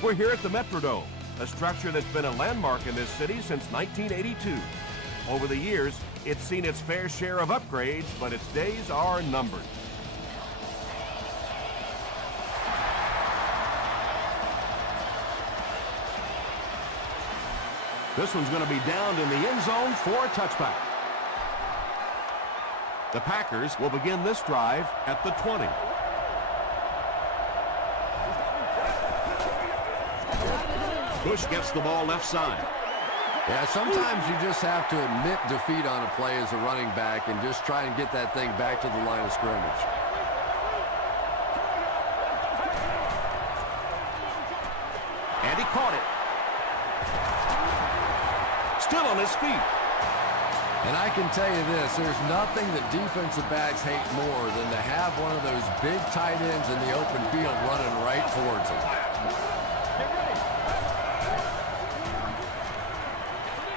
We're here at the Metrodome, a structure that's been a landmark in this city since 1982. Over the years, it's seen its fair share of upgrades, but its days are numbered. This one's going to be downed in the end zone for a touchback. The Packers will begin this drive at the 20. Bush gets the ball left side. Yeah, sometimes you just have to admit defeat on a play as a running back and just try and get that thing back to the line of scrimmage. And he caught it. Still on his feet. And I can tell you this, there's nothing that defensive backs hate more than to have one of those big tight ends in the open field running right towards them.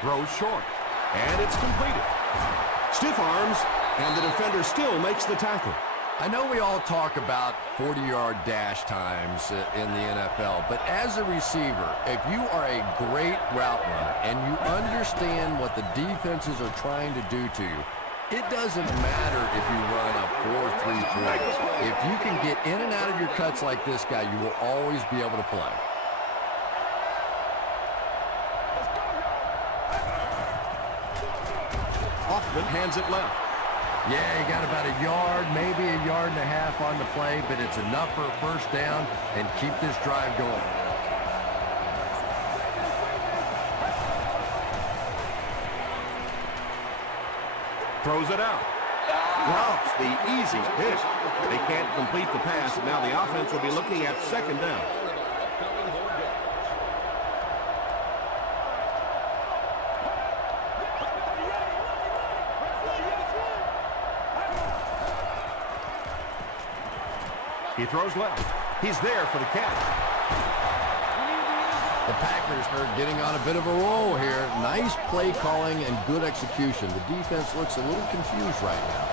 Throws short, and it's completed. Stiff arms, and the defender still makes the tackle. I know we all talk about 40-yard dash times in the NFL, but as a receiver, if you are a great route runner and you understand what the defenses are trying to do to you, it doesn't matter if you run a 4-3-3. If you can get in and out of your cuts like this guy, you will always be able to play. Hoffman hands it left. Yeah, he got about a yard, maybe a yard and a half on the play, but it's enough for a first down and keep this drive going. Throws it out. Drops the easy hit. They can't complete the pass, and now the offense will be looking at second down. He throws left. He's there for the catch. The Packers are getting on a bit of a roll here. Nice play calling and good execution. The defense looks a little confused right now.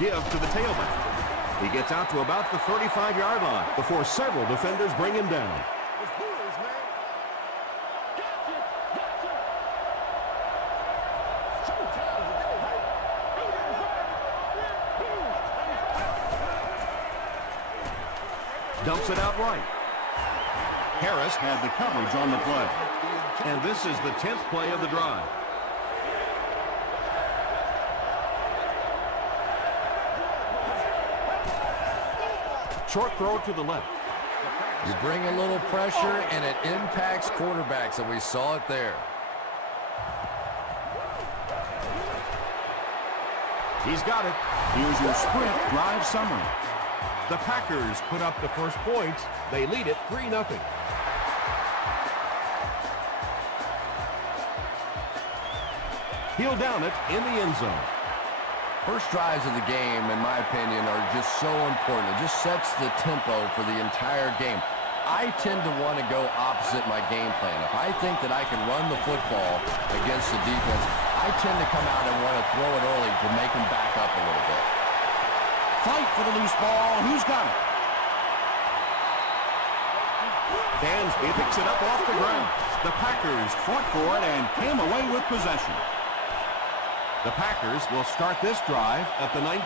Give to the tailback. He gets out to about the 35-yard line before several defenders bring him down. Dumps it out right. Harris had the coverage on the play. And this is the 10th play of the drive. Short throw to the left. You bring a little pressure and it impacts quarterbacks, and we saw it there. He's got it. Here's your sprint drive summary. The Packers put up the first points. They lead it 3-0. He'll down it in the end zone. First drives of the game, in my opinion, are just so important. It just sets the tempo for the entire game. I tend to want to go opposite my game plan. If I think that I can run the football against the defense, I tend to come out and want to throw it early to make them back up a little bit. Fight for the loose ball. Who's got it? And he picks it up off the ground. The Packers fought for it and came away with possession. The Packers will start this drive at the 19.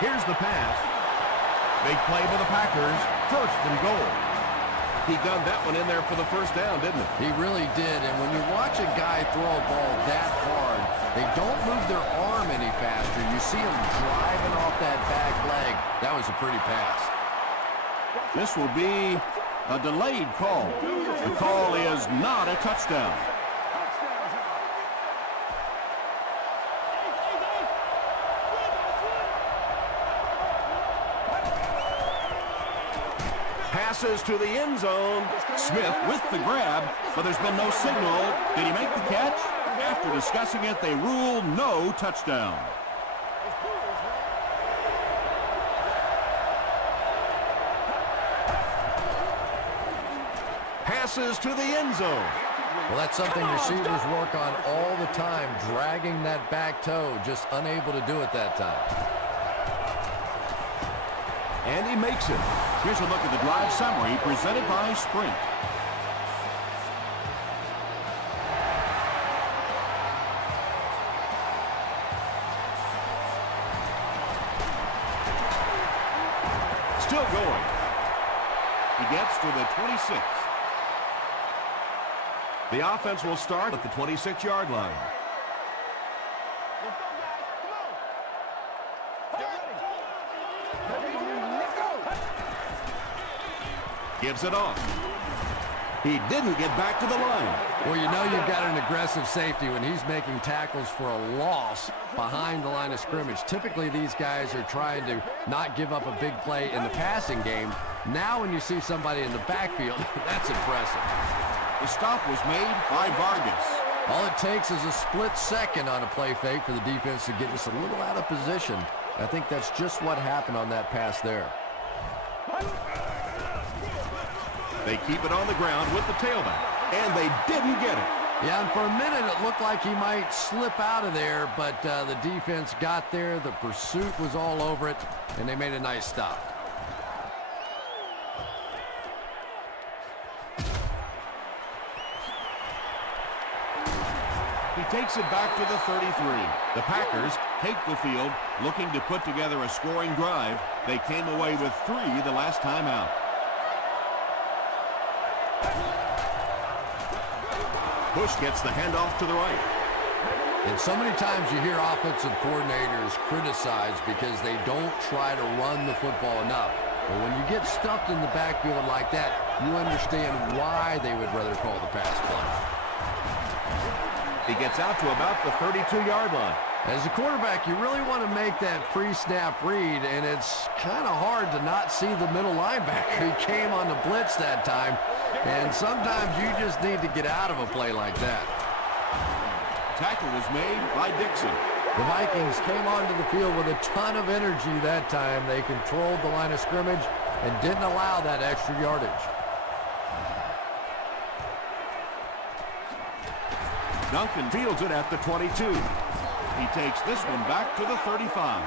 Here's the pass. Big play by the Packers. First and goal. He gunned that one in there for the first down, didn't he? He really did, and when you watch a guy throw a ball that hard, they don't move their arm any faster. You see him driving off that back leg. That was a pretty pass. This will be a delayed call. The call is not a touchdown. Passes to the end zone. Smith with the grab, but there's been no signal. Did he make the catch? After discussing it, they rule no touchdown. Passes to the end zone. Well, that's something receivers work on all the time, dragging that back toe, just unable to do it that time. And he makes it. Here's a look at the drive summary presented by Sprint. Still going. He gets to the 26. The offense will start at the 26-yard line. Gives it off. He didn't get back to the line. Well, you know you've got an aggressive safety when he's making tackles for a loss behind the line of scrimmage. Typically, these guys are trying to not give up a big play in the passing game. Now when you see somebody in the backfield, that's impressive. The stop was made by Vargas. All it takes is a split second on a play fake for the defense to get just a little out of position. I think that's just what happened on that pass there. They keep it on the ground with the tailback, and they didn't get it. Yeah, and for a minute it looked like he might slip out of there, but the defense got there. The pursuit was all over it, and they made a nice stop. He takes it back to the 33. The Packers take the field, looking to put together a scoring drive. They came away with 3 the last time out. Bush gets the handoff to the right. And so many times you hear offensive coordinators criticized because they don't try to run the football enough. But when you get stuffed in the backfield like that, you understand why they would rather call the pass play. He gets out to about the 32-yard line. As a quarterback, you really want to make that pre-snap read, and it's kind of hard to not see the middle linebacker. He came on the blitz that time, and sometimes you just need to get out of a play like that. Tackle was made by Dixon. The Vikings came onto the field with a ton of energy that time. They controlled the line of scrimmage and didn't allow that extra yardage. Duncan fields it at the 22. He takes this one back to the 35.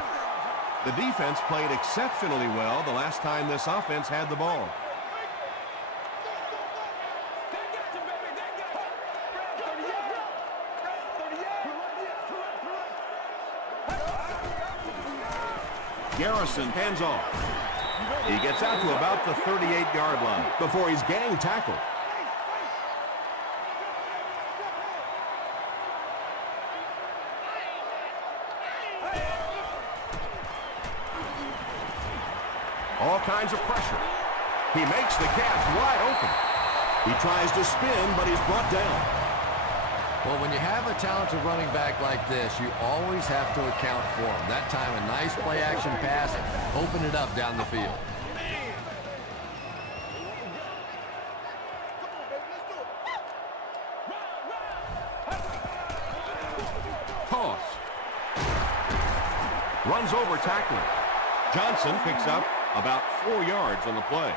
The defense played exceptionally well the last time this offense had the ball. Garrison hands off. He gets out to about the 38-yard line before he's gang tackled. All kinds of pressure. He makes the catch wide open. He tries to spin, but he's brought down. Well, when you have a talented running back like this, you always have to account for him. That time, a nice play-action pass, open it up down the field. Toss. Runs over tackling. Johnson picks up about 4 yards on the play.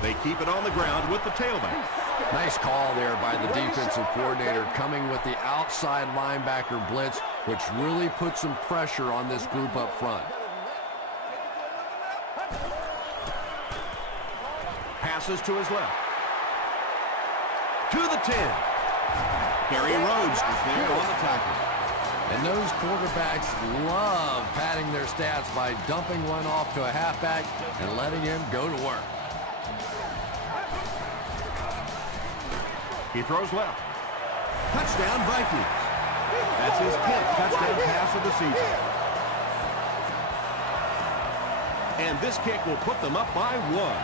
They keep it on the ground with the tailback. Nice call there by the defensive coordinator, coming with the outside linebacker blitz, which really put some pressure on this group up front. Passes to his left. To the 10. Kerry Rhodes is there on the tackle. And those quarterbacks love padding their stats by dumping one off to a halfback and letting him go to work. He throws left. Touchdown, Vikings. That's his 10th touchdown pass of the season. And this kick will put them up by 1.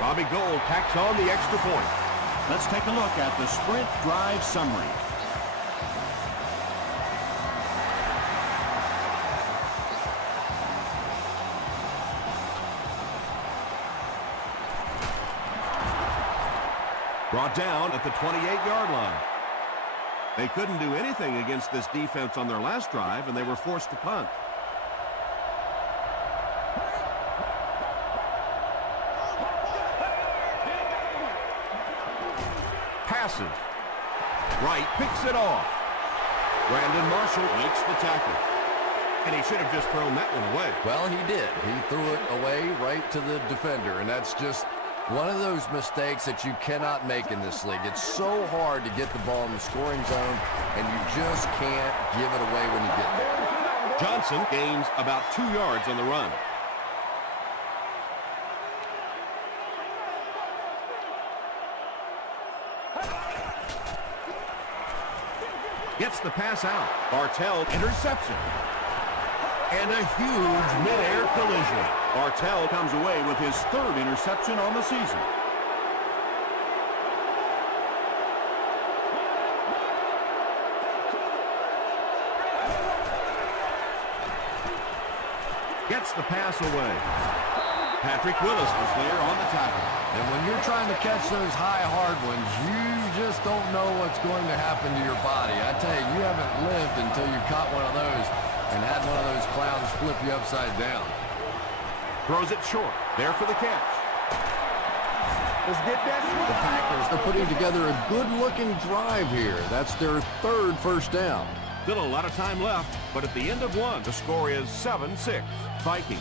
Robbie Gould tacks on the extra point. Let's take a look at the Sprint drive summary. Brought down at the 28-yard line. They couldn't do anything against this defense on their last drive, and they were forced to punt. Passes. Wright picks it off. Brandon Marshall makes the tackle. And he should have just thrown that one away. Well, he did. He threw it away right to the defender, and that's just one of those mistakes that you cannot make in this league. It's so hard to get the ball in the scoring zone, and you just can't give it away when you get there. Johnson gains about 2 yards on the run. Gets the pass out. Bartell interception. And a huge mid-air collision. Bartell comes away with his 3rd interception on the season. Gets the pass away. Patrick Willis was there on the tackle. And when you're trying to catch those high, hard ones, you just don't know what's going to happen to your body. I tell you, you haven't lived until you caught one of those and had one of those clowns flip you upside down. Throws it short. There for the catch. Let's get that. The Packers are putting together a good-looking drive here. That's their 3rd first down. Still a lot of time left, but at the end of one, the score is 7-6, Vikings.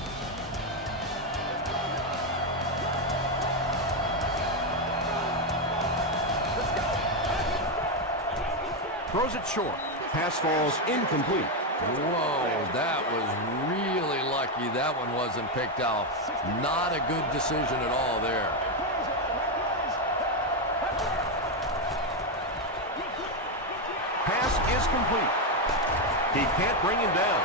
Throws it short. Pass falls incomplete. Whoa, that was really lucky that one wasn't picked off. Not a good decision at all there. Pass is complete. He can't bring him down.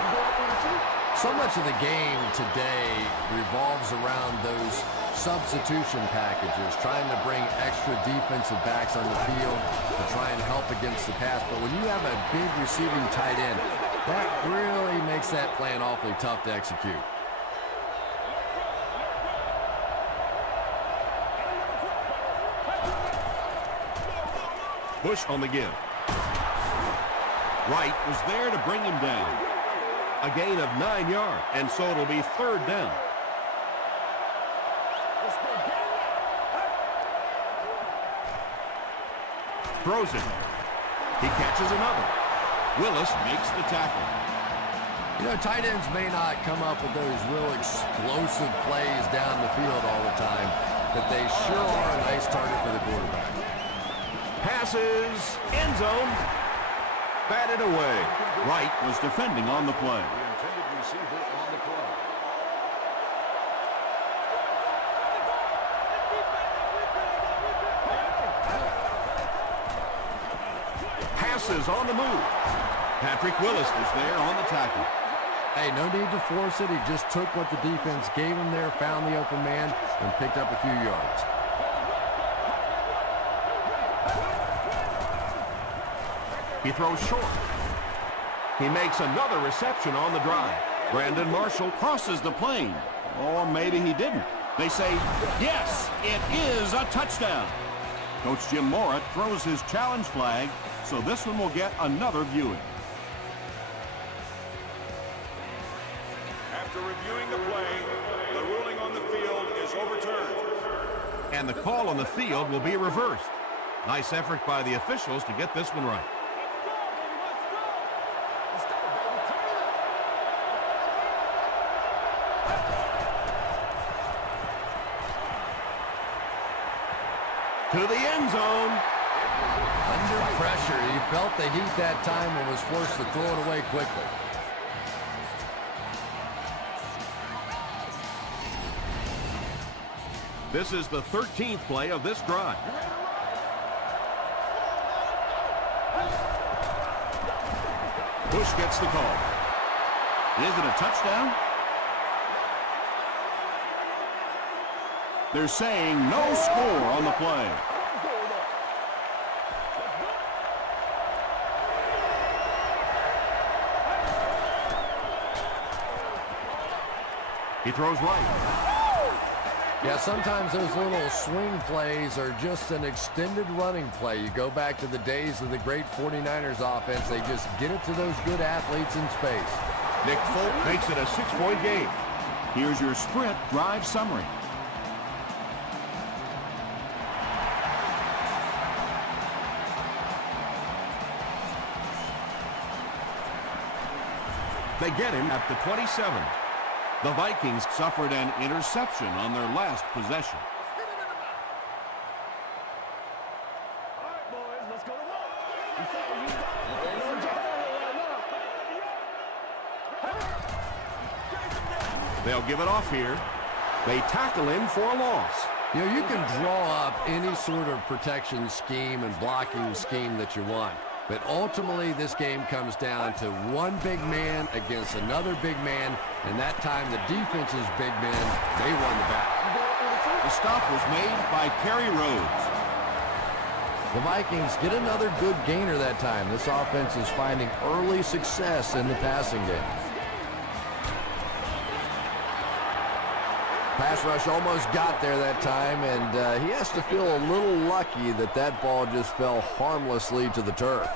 So much of the game today revolves around those substitution packages, trying to bring extra defensive backs on the field to try and help against the pass. But when you have a big receiving tight end, that really makes that plan awfully tough to execute. Bush on the give. Wright was there to bring him down. A gain of 9 yards, and so it'll be 3rd down. Throws it. He catches another. Willis makes the tackle. You know, tight ends may not come up with those real explosive plays down the field all the time, but they sure are a nice target for the quarterback. Passes. End zone. Batted away. Wright was defending on the play. The intended receiver on the play. Passes on the move. Patrick Willis was there on the tackle. Hey, no need to force it. He just took what the defense gave him there, found the open man, and picked up a few yards. He throws short. He makes another reception on the drive. Brandon Marshall crosses the plane. Or maybe he didn't. They say, yes, it is a touchdown. Coach Jim Mora throws his challenge flag, so this one will get another viewing. After reviewing the play, the ruling on the field is overturned. And the call on the field will be reversed. Nice effort by the officials to get this one right. To the end zone. Under pressure, he felt the heat that time and was forced to throw it away quickly. This is the 13th play of this drive. Bush gets the call. Is it a touchdown? They're saying no score on the play. He throws right. Yeah, sometimes those little swing plays are just an extended running play. You go back to the days of the great 49ers offense. They just get it to those good athletes in space. Nick Folk makes it a 6-point game. Here's your sprint drive summary. They get him at the 27. The Vikings suffered an interception on their last possession. All right, boys, let's go to work. They'll give it off here. They tackle him for a loss. You know, you can draw up any sort of protection scheme and blocking scheme that you want. But ultimately, this game comes down to one big man against another big man, and that time the defense's big men, they won the battle. The stop was made by Kerry Rhodes. The Vikings get another good gainer that time. This offense is finding early success in the passing game. Pass rush almost got there that time, and he has to feel a little lucky that that ball just fell harmlessly to the turf.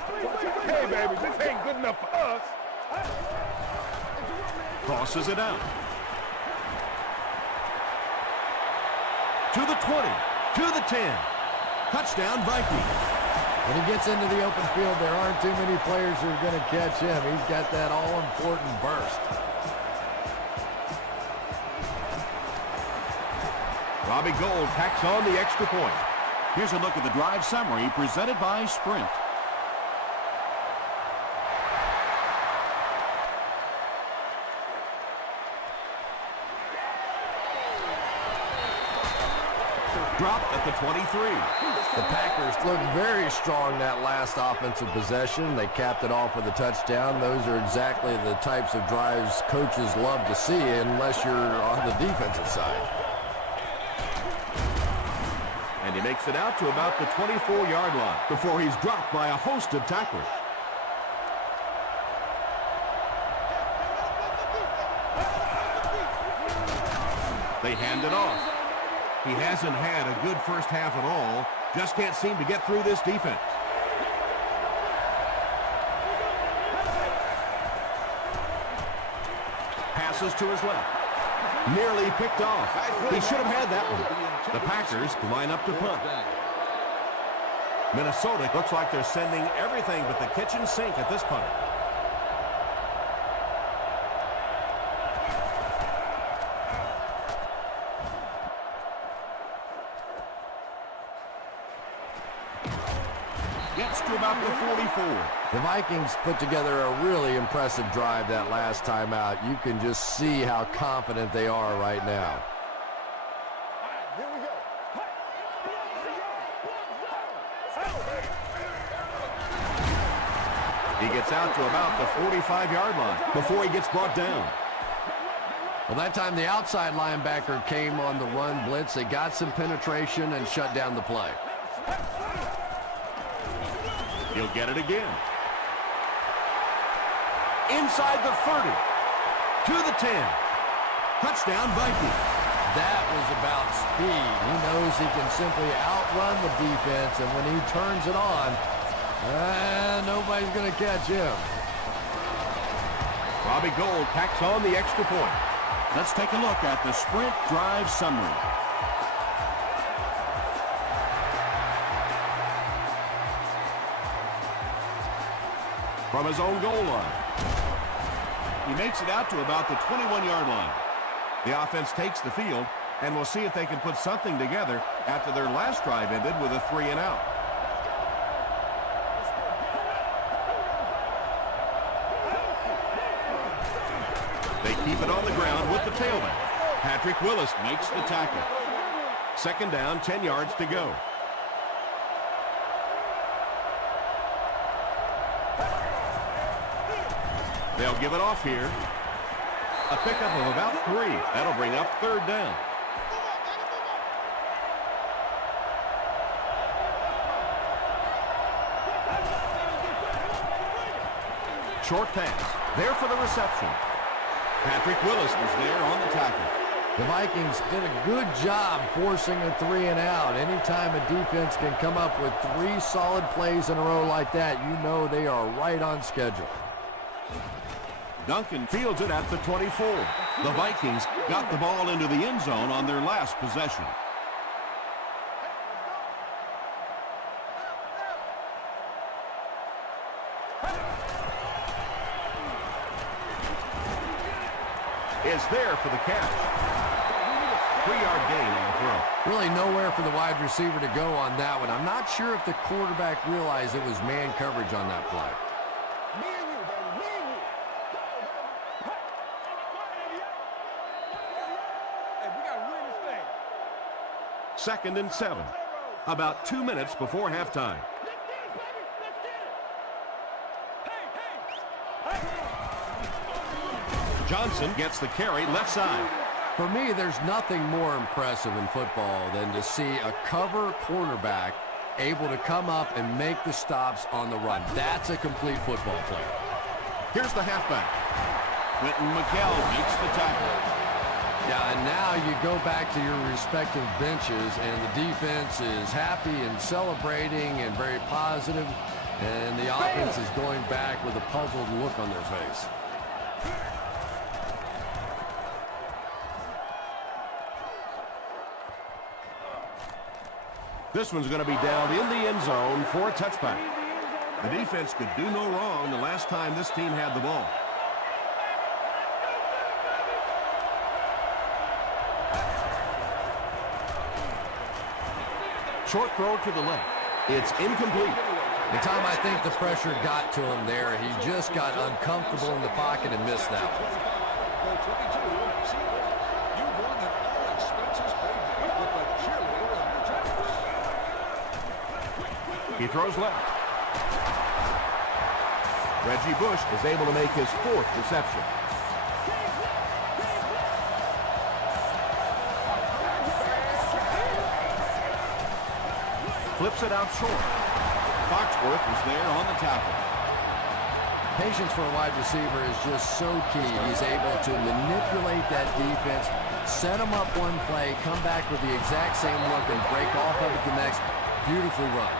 Hey, baby, this ain't good enough for us. Crosses it out. To the 20. To the 10. Touchdown, Vikings. When he gets into the open field, there aren't too many players who are going to catch him. He's got that all-important burst. Robbie Gould tacks on the extra point. Here's a look at the drive summary presented by Sprint. Dropped at the 23. The Packers looked very strong that last offensive possession. They capped it off with a touchdown. Those are exactly the types of drives coaches love to see unless you're on the defensive side. And he makes it out to about the 24-yard line before he's dropped by a host of tacklers. They hand it off. He hasn't had a good first half at all. Just can't seem to get through this defense. Passes to his left. Nearly picked off. He should have had that one. The Packers line up to punt. Minnesota looks like they're sending everything but the kitchen sink at this punt. Gets to about the 44. The Vikings put together a really impressive drive that last time out. You can just see how confident they are right now. Here we go. He gets out to about the 45-yard line before he gets brought down. Well, that time the outside linebacker came on the run blitz. They got some penetration and shut down the play. He'll get it again. Inside the 30. To the 10. Touchdown, Vikings. That was about speed. He knows he can simply outrun the defense, and when he turns it on, nobody's going to catch him. Robbie Gould tacks on the extra point. Let's take a look at the sprint drive summary. From his own goal line. He makes it out to about the 21-yard line. The offense takes the field, and we'll see if they can put something together after their last drive ended with a 3-and-out. They keep it on the ground with the tailback. Patrick Willis makes the tackle. Second down, 10 yards to go. They'll give it off here. A pickup of about 3. That'll bring up third down. Short pass. There for the reception. Patrick Willis was there on the tackle. The Vikings did a good job forcing a 3 and out. Anytime a defense can come up with 3 solid plays in a row like that, you know they are right on schedule. Duncan fields it at the 24. The Vikings got the ball into the end zone on their last possession. Is there for the catch. 3-yard gain on the throw. Really nowhere for the wide receiver to go on that one. I'm not sure if the quarterback realized it was man coverage on that play. Second and 7. About 2 minutes before halftime. Johnson gets the carry left side. For me, there's nothing more impressive in football than to see a cover cornerback able to come up and make the stops on the run. That's a complete football player. Here's the halfback. Quentin McKell makes the tackle. Yeah, and now you go back to your respective benches, and the defense is happy and celebrating and very positive, and the offense is going back with a puzzled look on their face. This one's going to be down in the end zone for a touchback. The defense could do no wrong the last time this team had the ball. Short throw to the left. It's incomplete. And Tom, I think the pressure got to him there. He just got uncomfortable in the pocket and missed that one. He throws left. Reggie Bush is able to make his 4th reception. Flips it out short. Foxworth is there on the tackle. Patience for a wide receiver is just so key. He's able to manipulate that defense, set them up one play, come back with the exact same look, and break off of it the next. Beautifully run.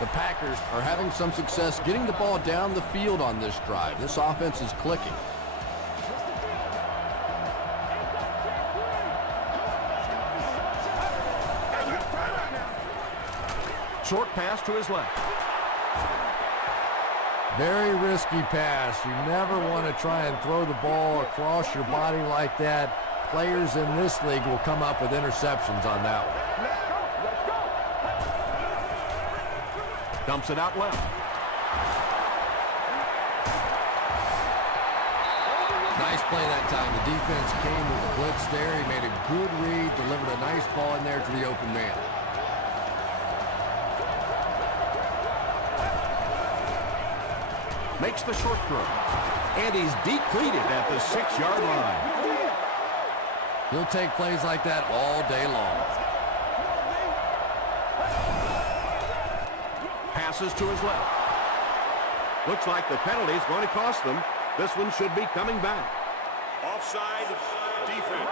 The Packers are having some success getting the ball down the field on this drive. This offense is clicking. Short pass to his left. Very risky pass. You never want to try and throw the ball across your body like that. Players in this league will come up with interceptions on that one. Dumps it out left. Nice play that time. The defense came with a blitz there. He made a good read, delivered a nice ball in there to the open man. Makes the short throw. And he's depleted at the 6-yard line. He'll take plays like that all day long. Passes to his left. Looks like the penalty is going to cost them. This one should be coming back. Offside defense.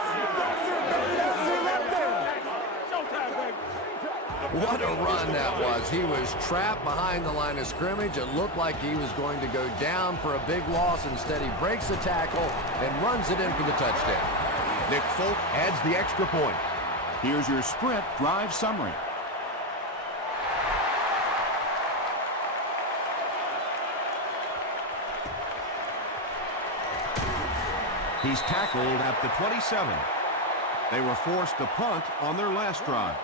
What a run that was. He was trapped behind the line of scrimmage. It looked like he was going to go down for a big loss. Instead, he breaks the tackle and runs it in for the touchdown. Nick Folk adds the extra point. Here's your sprint drive summary. He's tackled at the 27. They were forced to punt on their last drive.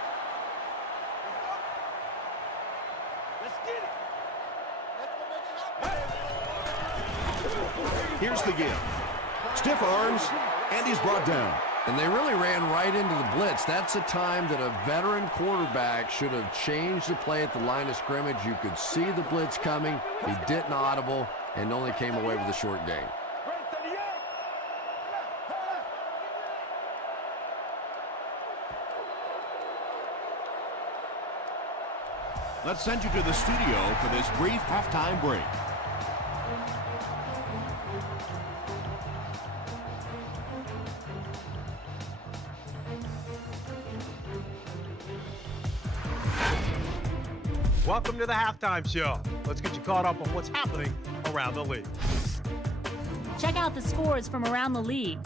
Here's the give. Stiff arms, and he's brought down. And they really ran right into the blitz. That's a time that a veteran quarterback should have changed the play at the line of scrimmage. You could see the blitz coming. He didn't audible and only came away with a short gain. Let's send you to the studio for this brief halftime break. Welcome to the halftime show. Let's get you caught up on what's happening around the league. Check out the scores from around the league.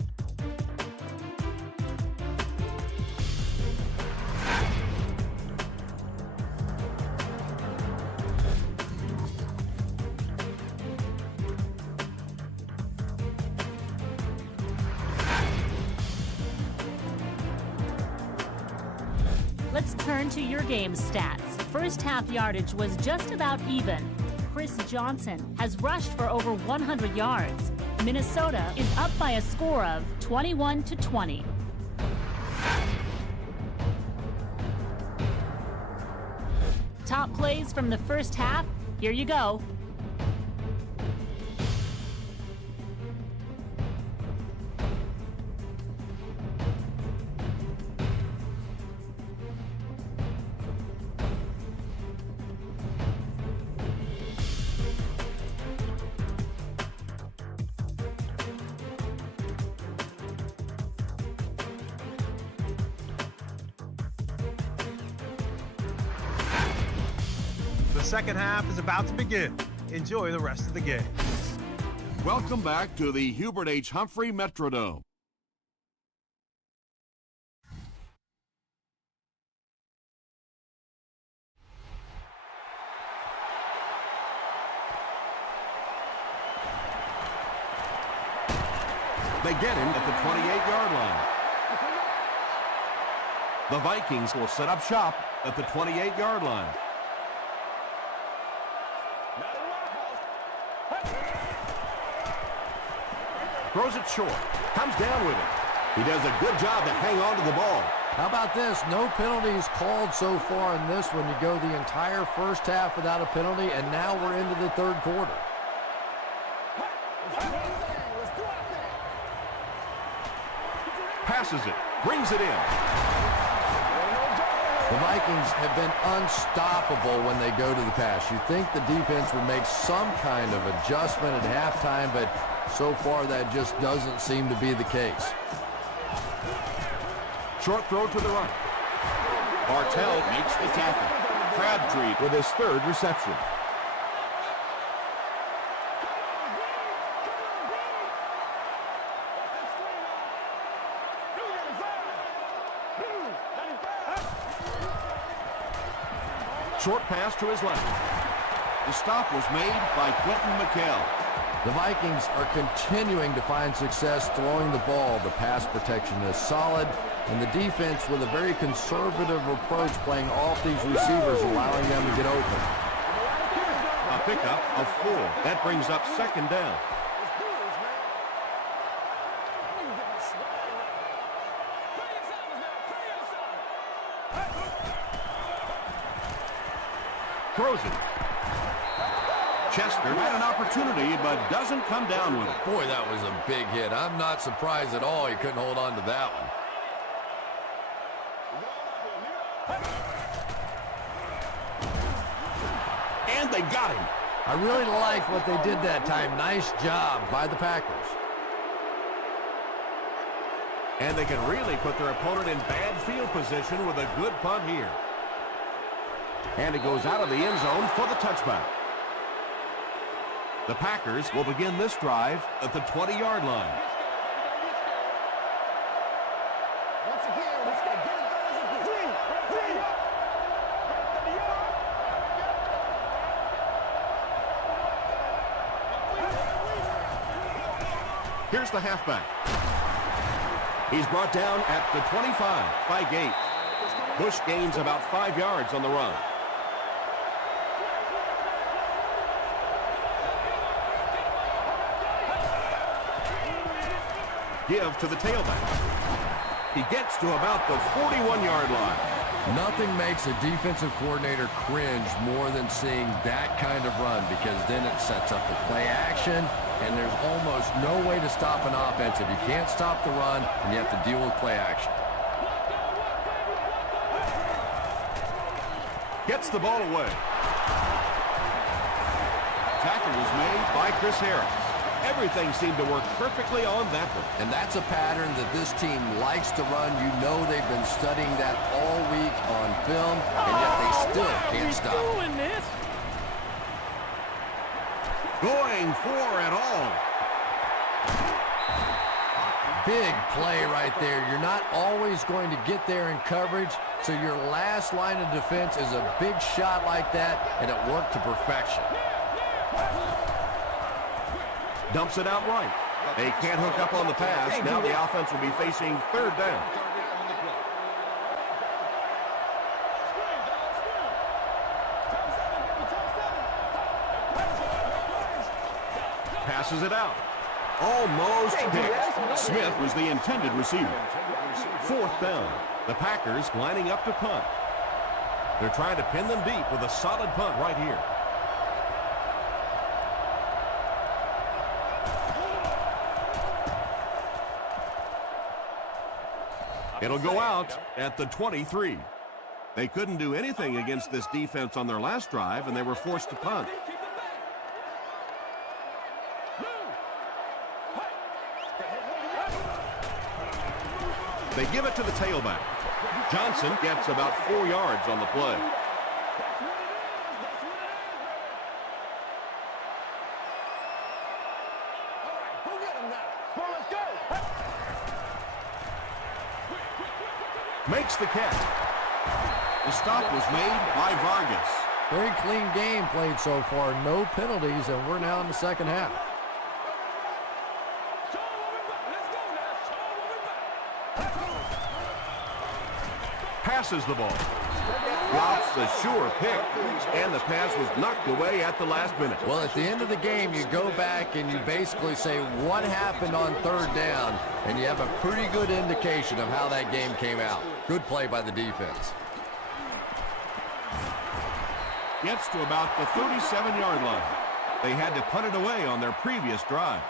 Let's turn to your game's stats. First half yardage was just about even. Chris Johnson has rushed for over 100 yards. Minnesota is up by a score of 21-20. Top plays from the first half, here you go. The second half is about to begin. Enjoy the rest of the game. Welcome back to the Hubert H. Humphrey Metrodome. They get him at the 28-yard line. The Vikings will set up shop at the 28-yard line. Throws it short. Comes down with it. He does a good job to hang on to the ball. How about this? No penalties called so far in this one. You go the entire first half without a penalty, and now we're into the third quarter. Passes it. Brings it in. The Vikings have been unstoppable when they go to the pass. You think the defense would make some kind of adjustment at halftime, but so far that just doesn't seem to be the case. Short throw to the right. Bartell makes the tackle. Crabtree with his third reception. Short pass to his left. The stop was made by Quentin McKell. The Vikings are continuing to find success throwing the ball. The pass protection is solid, and the defense with a very conservative approach playing off these receivers, allowing them to get open. A pickup of 4. That brings up second down. Throws it. Chester had an opportunity, but doesn't come down with it. Boy, that was a big hit. I'm not surprised at all he couldn't hold on to that one. And they got him. I really like what they did that time. Nice job by the Packers. And they can really put their opponent in bad field position with a good punt here. And it goes out of the end zone for the touchback. The Packers will begin this drive at the 20-yard line. Here's the halfback. He's brought down at the 25 by Gates. Bush gains about 5 yards on the run. Give to the tailback. He gets to about the 41-yard line. Nothing makes a defensive coordinator cringe more than seeing that kind of run, because then it sets up the play action, and there's almost no way to stop an offense if you can't stop the run and you have to deal with play action. Gets the ball away. Tackle was made by Chris Harris. Everything seemed to work perfectly on that one. And that's a pattern that this team likes to run. You know they've been studying that all week on film, and yet they still can't stop it. Doing this? Going for it all. Big play right there. You're not always going to get there in coverage, so your last line of defense is a big shot like that, and it worked to perfection. Dumps it out right. They can't hook up on the pass. Now the offense will be facing third down. Passes it out. Almost picked. Smith was the intended receiver. Fourth down. The Packers lining up to punt. They're trying to pin them deep with a solid punt right here. It'll go out at the 23. They couldn't do anything against this defense on their last drive, and they were forced to punt. They give it to the tailback. Johnson gets about 4 yards on the play. Makes the catch. The stop was made by Vargas. Very clean game played so far. No penalties, and we're now in the second half. Passes the ball. Drops the sure pick, and the pass was knocked away at the last minute. Well, at the end of the game, you go back and you basically say what happened on third down, and you have a pretty good indication of how that game came out. Good play by the defense. Gets to about the 37-yard line. They had to punt it away on their previous drive.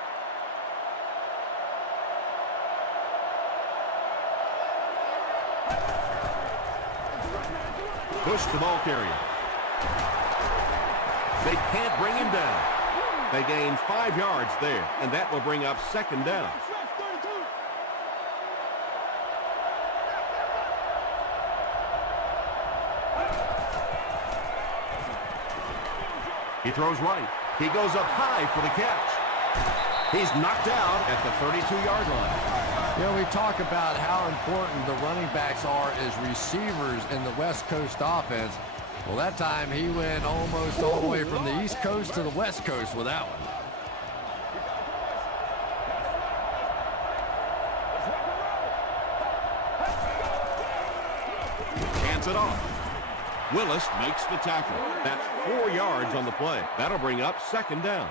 Push the ball carrier. They can't bring him down. They gain 5 yards there, and that will bring up second down. He throws right. He goes up high for the catch. He's knocked out at the 32-yard line. You know, we talk about how important the running backs are as receivers in the West Coast offense. Well, that time he went almost all the way from the East Coast to the West Coast with that one. Hands it off. Willis makes the tackle. That's 4 yards on the play. That'll bring up second down.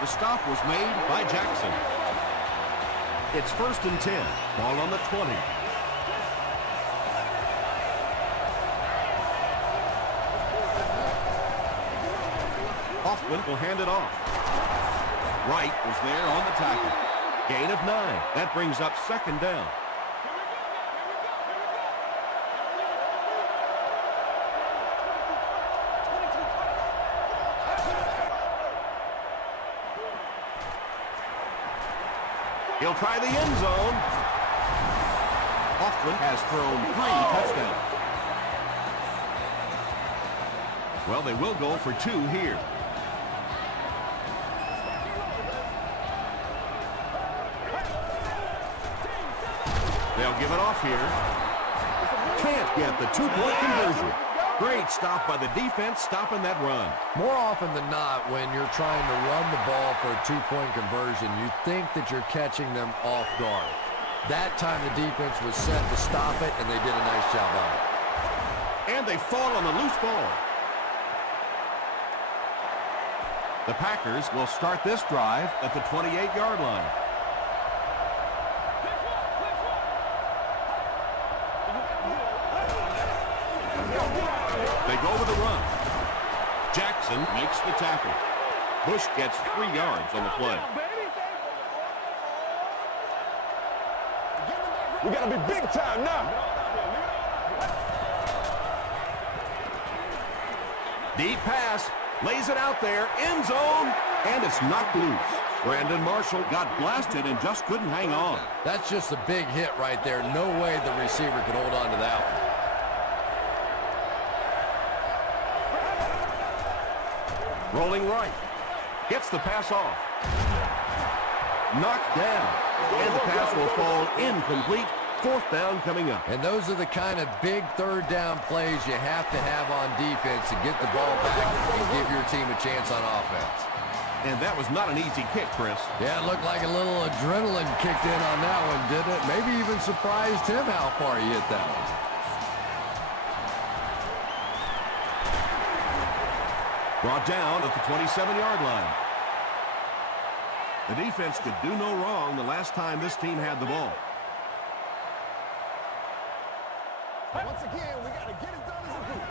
The stop was made by Jackson. It's 1st and 10. Ball on the 20. Hoffman will hand it off. Wright was there on the tackle. Gain of 9. That brings up second down. He'll try the end zone. Hoffman has thrown 3 touchdowns. Well, they will go for 2 here. They'll give it off here. Can't get the 2-point conversion. Great stop by the defense, stopping that run. More often than not, when you're trying to run the ball for a 2-point conversion, you think that you're catching them off guard. That time the defense was set to stop it, and they did a nice job of it. And they fall on the loose ball. The Packers will start this drive at the 28-yard line. They go with the run. Jackson makes the tackle. Bush gets 3 yards on the play. We got to be big time now. Deep pass, lays it out there, end zone, and it's knocked loose. Brandon Marshall got blasted and just couldn't hang on. That's just a big hit right there. No way the receiver could hold on to that one. Rolling right. Gets the pass off. Knocked down. And the pass will fall incomplete. Fourth down coming up. And those are the kind of big third down plays you have to have on defense to get the ball back and give your team a chance on offense. And that was not an easy kick, Chris. Yeah, it looked like a little adrenaline kicked in on that one, didn't it? Maybe even surprised him how far he hit that one. Brought down at the 27-yard line. The defense could do no wrong the last time this team had the ball. Once again, we got to get it done as a group.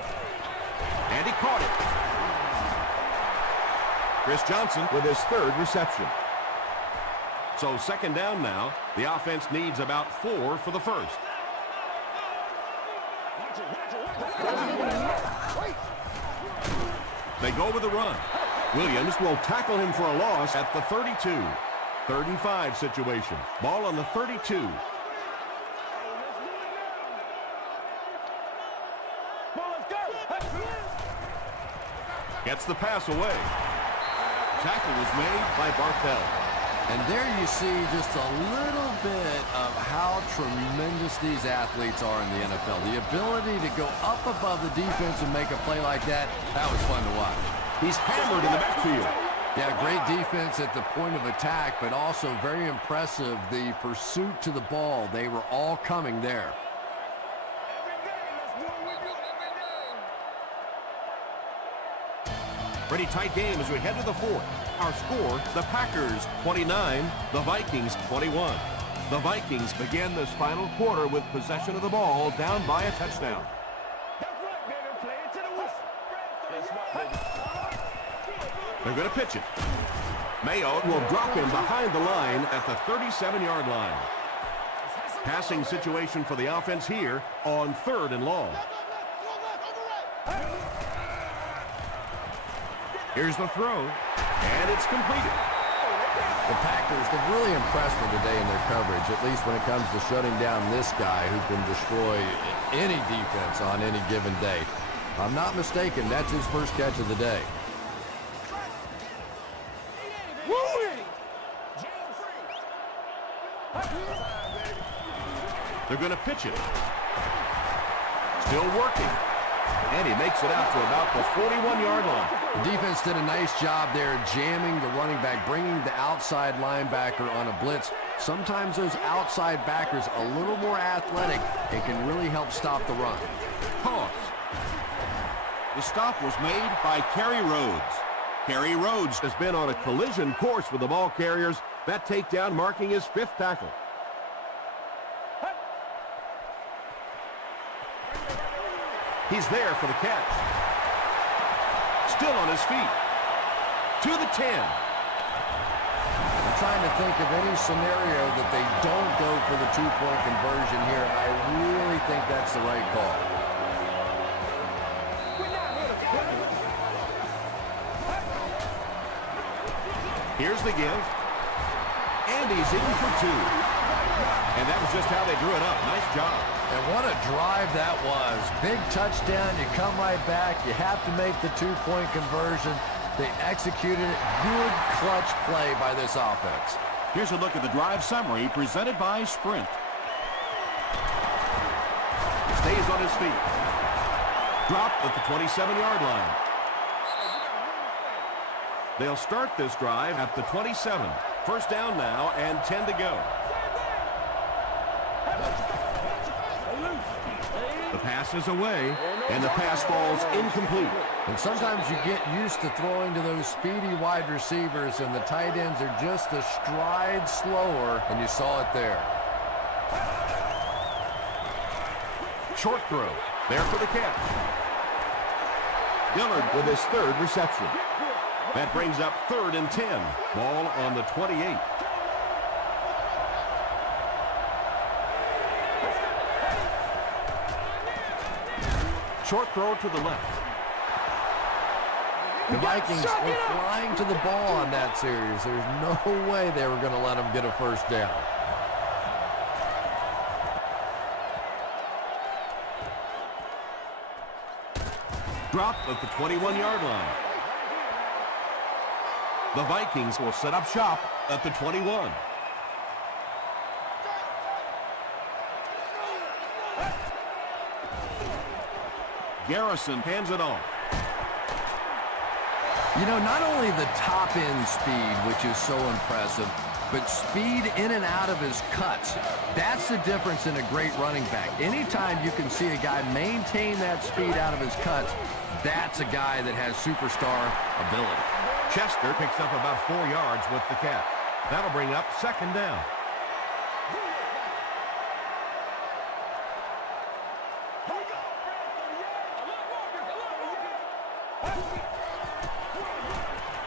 And he caught it. Chris Johnson with his third reception. So second down now. The offense needs about 4 for the first. They go with the run. Williams will tackle him for a loss at the 32. 3rd and 5 situation. Ball on the 32. Gets the pass away. Tackle was made by Bartell. And there you see just a little bit of how tremendous these athletes are in the NFL. The ability to go up above the defense and make a play like that, that was fun to watch. He's hammered in the backfield. Yeah, great defense at the point of attack, but also very impressive, the pursuit to the ball. They were all coming there. Pretty tight game as we head to the fourth. Our score, the Packers 29, the Vikings 21. The Vikings begin this final quarter with possession of the ball, down by a touchdown. They're going to pitch it. Mayo will drop him behind the line at the 37-yard line. Passing situation for the offense here on 3rd and long. Here's the throw, and it's completed. The Packers have really impressed me today in their coverage, at least when it comes to shutting down this guy who can destroy any defense on any given day. If I'm not mistaken, that's his first catch of the day. They're going to pitch it. Still working. And he makes it out to about the 41-yard line. The defense did a nice job there jamming the running back, bringing the outside linebacker on a blitz. Sometimes those outside backers a little more athletic and can really help stop the run. Pause. The stop was made by Kerry Rhodes. Kerry Rhodes has been on a collision course with the ball carriers. That takedown marking his 5th tackle. He's there for the catch. Still on his feet. To the 10. I'm trying to think of any scenario that they don't go for the 2-point conversion here. I really think that's the right call. Here's the give. And he's in for 2. And that was just how they drew it up. Nice job. And what a drive that was. Big touchdown. You come right back. You have to make the 2-point conversion. They executed it. Good clutch play by this offense. Here's a look at the drive summary presented by Sprint. Stays on his feet. Dropped at the 27-yard line. They'll start this drive at the 27. First down now and 10 to go. The pass is away, and the pass falls incomplete. And sometimes you get used to throwing to those speedy wide receivers, and the tight ends are just a stride slower, and you saw it there. Short throw. There for the catch. Dillard with his 3rd reception. That brings up 3rd and 10. Ball on the 28. Short throw to the left. The Vikings were flying to the ball on that series. There's no way they were going to let them get a first down. Dropped at the 21-yard line. The Vikings will set up shop at the 21. Garrison hands it off. You know, not only the top-end speed, which is so impressive, but speed in and out of his cuts. That's the difference in a great running back. Anytime you can see a guy maintain that speed out of his cuts, that's a guy that has superstar ability. Chester picks up about 4 yards with the catch. That'll bring up second down.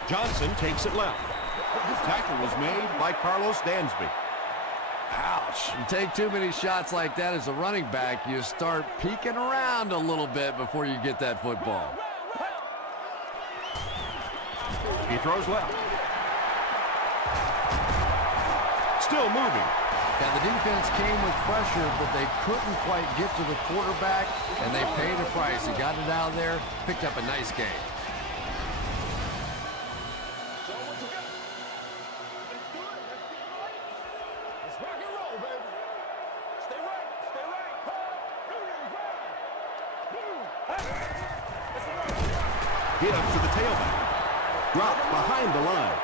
Johnson takes it left. Tackle was made by Carlos Dansby. Ouch. You take too many shots like that as a running back, you start peeking around a little bit before you get that football. He throws left. Still moving. Yeah, the defense came with pressure, but they couldn't quite get to the quarterback, and they paid a price. He got it out there, picked up a nice game. Get up to the tailback. Dropped behind the line.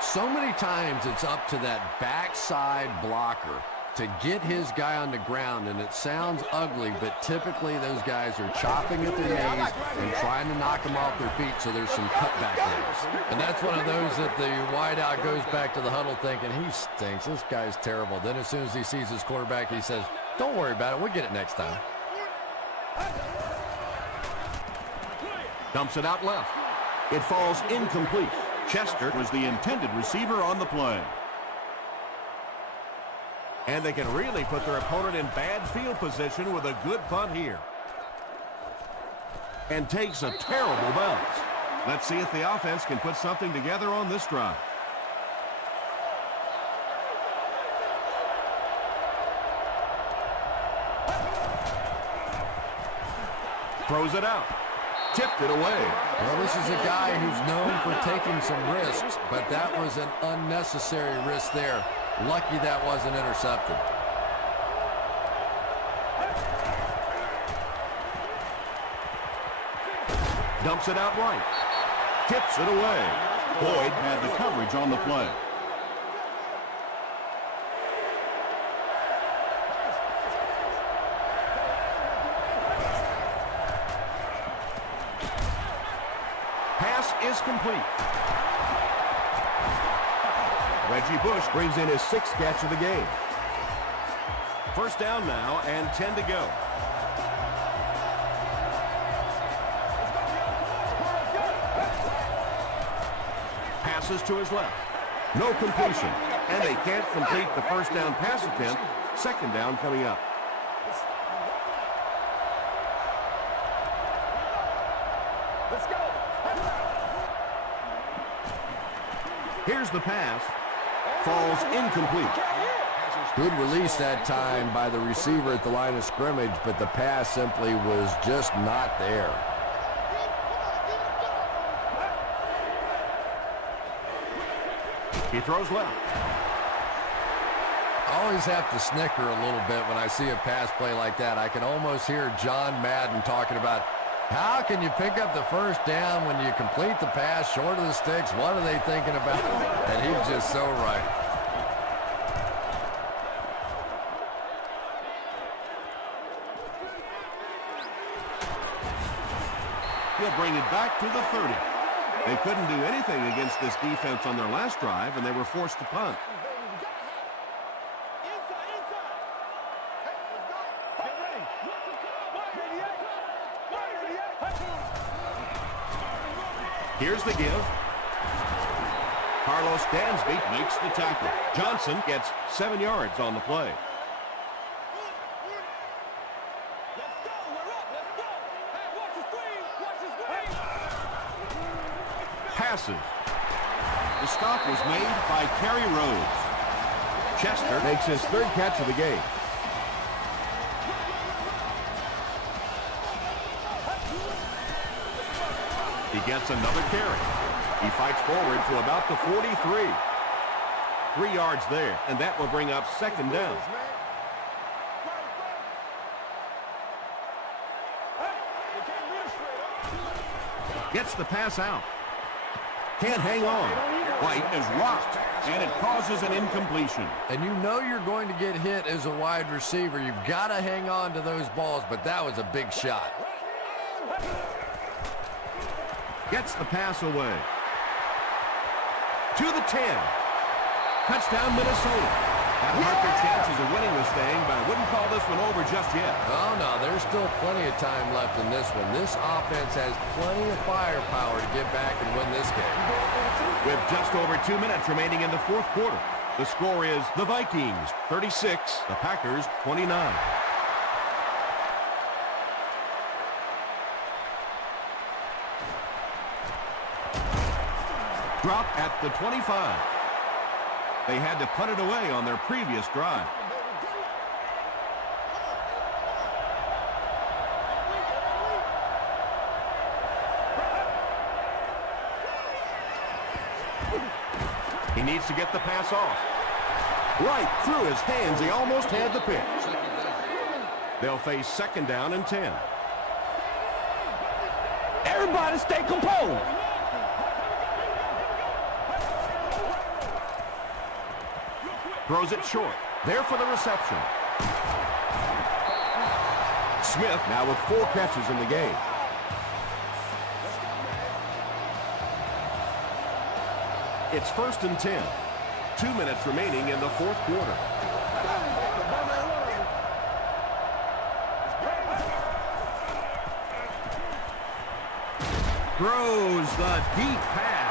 So many times it's up to that backside blocker to get his guy on the ground, and it sounds ugly, but typically those guys are chopping at their knees and trying to knock them off their feet, so there's some cutback legs. And that's one of those that the wideout goes back to the huddle thinking, he stinks, this guy's terrible. Then as soon as he sees his quarterback, he says, don't worry about it, we'll get it next time. Dumps it out left. It falls incomplete. Chester was the intended receiver on the play. And they can really put their opponent in bad field position with a good punt here. And takes a terrible bounce. Let's see if the offense can put something together on this drive. Throws it out. Tipped it away. Well, this is a guy who's known for taking some risks, but that was an unnecessary risk there. Lucky that wasn't intercepted. Dumps it out right. Tips it away. Boyd had the coverage on the play. Pass is complete. Reggie Bush brings in his 6th catch of the game. First down now and 10 to go. Passes to his left. No completion. And they can't complete the first down pass attempt. Second down coming up. Here's the pass. Falls incomplete. Good release that time by the receiver at the line of scrimmage, but the pass simply was just not there. He throws left. I always have to snicker a little bit when I see a pass play like that. I can almost hear John Madden talking about, how can you pick up the first down when you complete the pass short of the sticks? What are they thinking about? And he's just so right. He'll bring it back to the 30. They couldn't do anything against this defense on their last drive, and they were forced to punt. Here's the give. Carlos Dansby makes the tackle. Johnson gets 7 yards on the play. passes. The stop was made by Kerry Rhodes. Chester makes his third catch of the game. He gets another carry. He fights forward to about the 43. 3 yards there, and that will bring up second down. Gets the pass out. Can't hang on. White is rocked, and it causes an incompletion. And you know you're going to get hit as a wide receiver. You've got to hang on to those balls, but that was a big shot. Gets the pass away. To the 10. Touchdown, Minnesota. Have Hartford chances of winning this thing, but I wouldn't call this one over just yet. Oh, no, there's still plenty of time left in this one. This offense has plenty of firepower to get back and win this game. With just over 2 minutes remaining in the fourth quarter, the score is the Vikings 36, the Packers 29. Drop at the 25. They had to put it away on their previous drive. He needs to get the pass off. Right through his hands, he almost had the pick. They'll face second down and 10. Everybody stay composed. Throws it short. There for the reception. Smith now with 4 catches in the game. It's first and 10. 2 minutes remaining in the fourth quarter. Throws the deep pass.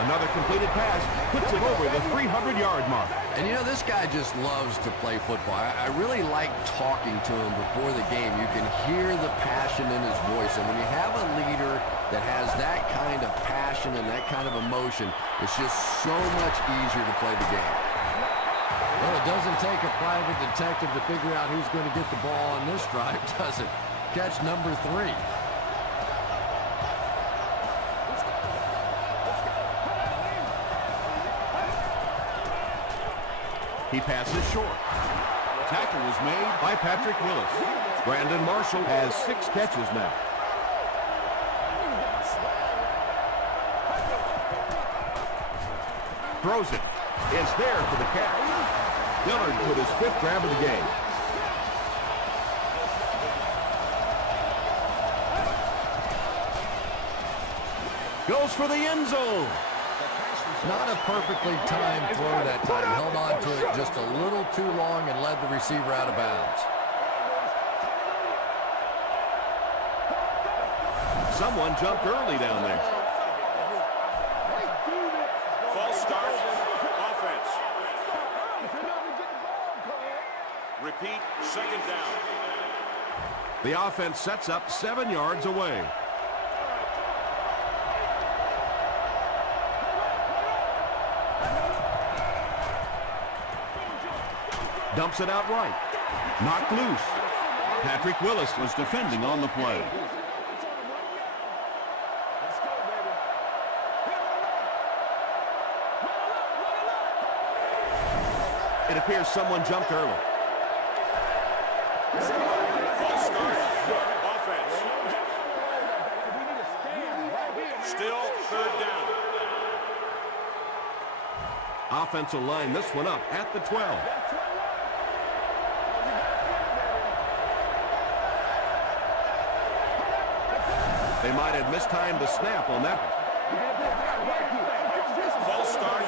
Another completed pass puts him over the 300-yard mark. And you know, this guy just loves to play football. I really like talking to him before the game. You can hear the passion in his voice. And when you have a leader that has that kind of passion and that kind of emotion, it's just so much easier to play the game. Well, it doesn't take a private detective to figure out who's going to get the ball on this drive, does it? Catch number 3. He passes short. Tackle was made by Patrick Willis. Brandon Marshall has 6 catches now. Throws it. It's there for the catch. Dillard with his 5th grab of the game. Goes for the end zone. Not a perfectly timed throw that time. Held on to it just a little too long and led the receiver out of bounds. Someone jumped early down there. False start. Offense. Repeat, second down. The offense sets up 7 yards away. Dumps it out right. Knocked loose. Patrick Willis was defending on the play. It appears someone jumped early. False start. Offense. Still third down. Offense will line this one up at the 12. They might have mistimed the snap on that one. False start.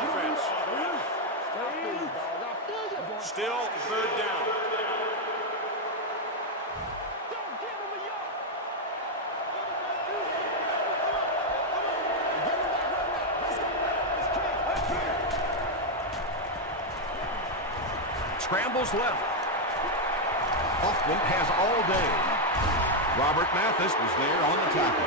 Offense. Still third down. Scrambles left. Hoffman has all day. Robert Mathis was there on the tackle.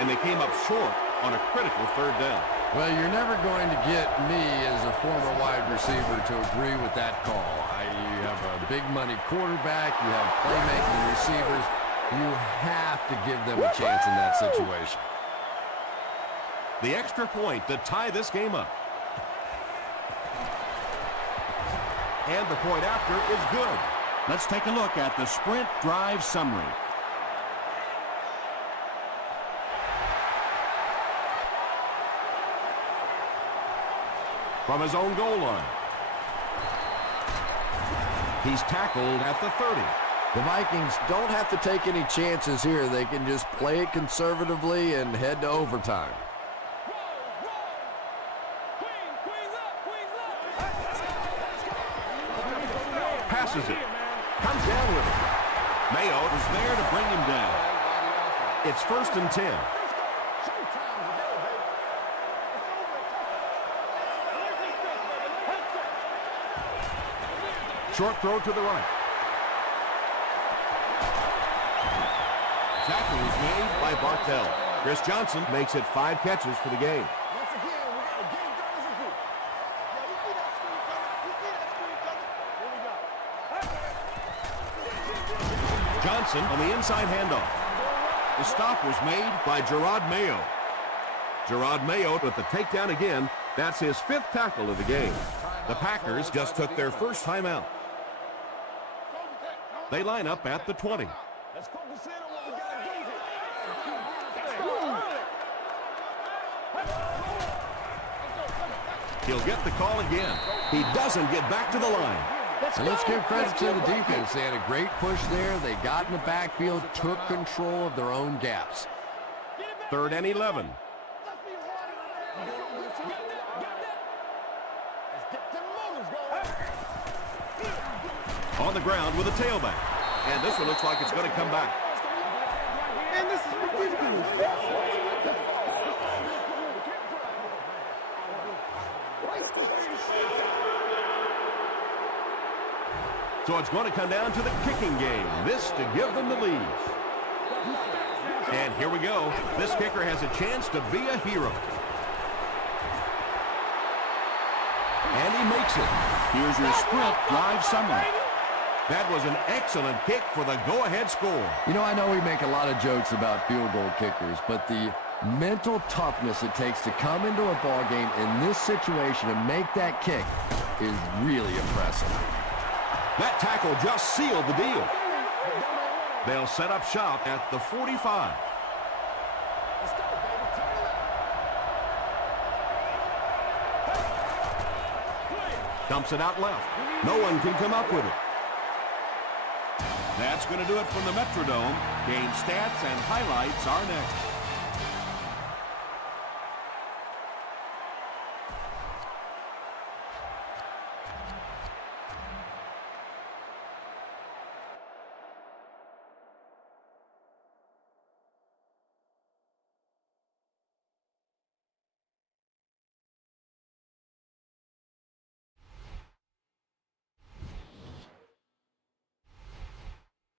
and they came up short on a critical third down. Well, you're never going to get me as a former wide receiver to agree with that call. You have a big money quarterback, you have playmaking receivers. You have to give them a chance in that situation. The extra point to tie this game up. And the point after is good. Let's take a look at the sprint drive summary. From his own goal line. He's tackled at the 30. The Vikings don't have to take any chances here. They can just play it conservatively and head to overtime. Passes it. Comes down with it. Mayo is there to bring him down. It's 1st and 10. Short throw to the right. Tackle is made by Bartell. Chris Johnson makes it 5 catches for the game. Once again, we got to get it done as a group. Yeah, we see that screen coming. We see that screen coming. Here we go. Johnson on the inside handoff. The stop was made by Gerard Mayo. Gerard Mayo with the takedown again. That's his 5th tackle of the game. The Packers just took their first timeout. They line up at the 20. Let's focus in on what we got to do here. He'll get the call again. He doesn't get back to the line. And let's give credit to the defense. They had a great push there. They got in the backfield, took control of their own gaps. 3rd and 11. On the ground with a tailback. And this one looks like it's going to come back. And this is ridiculous. So it's going to come down to the kicking game. This to give them the lead. And here we go. This kicker has a chance to be a hero. And he makes it. Here's your sprint drive summary. That was an excellent kick for the go-ahead score. You know, I know we make a lot of jokes about field goal kickers, but the mental toughness it takes to come into a ball game in this situation and make that kick is really impressive. That tackle just sealed the deal. They'll set up shop at the 45. Dumps it out left. No one can come up with it. That's going to do it from the Metrodome. Game stats and highlights are next.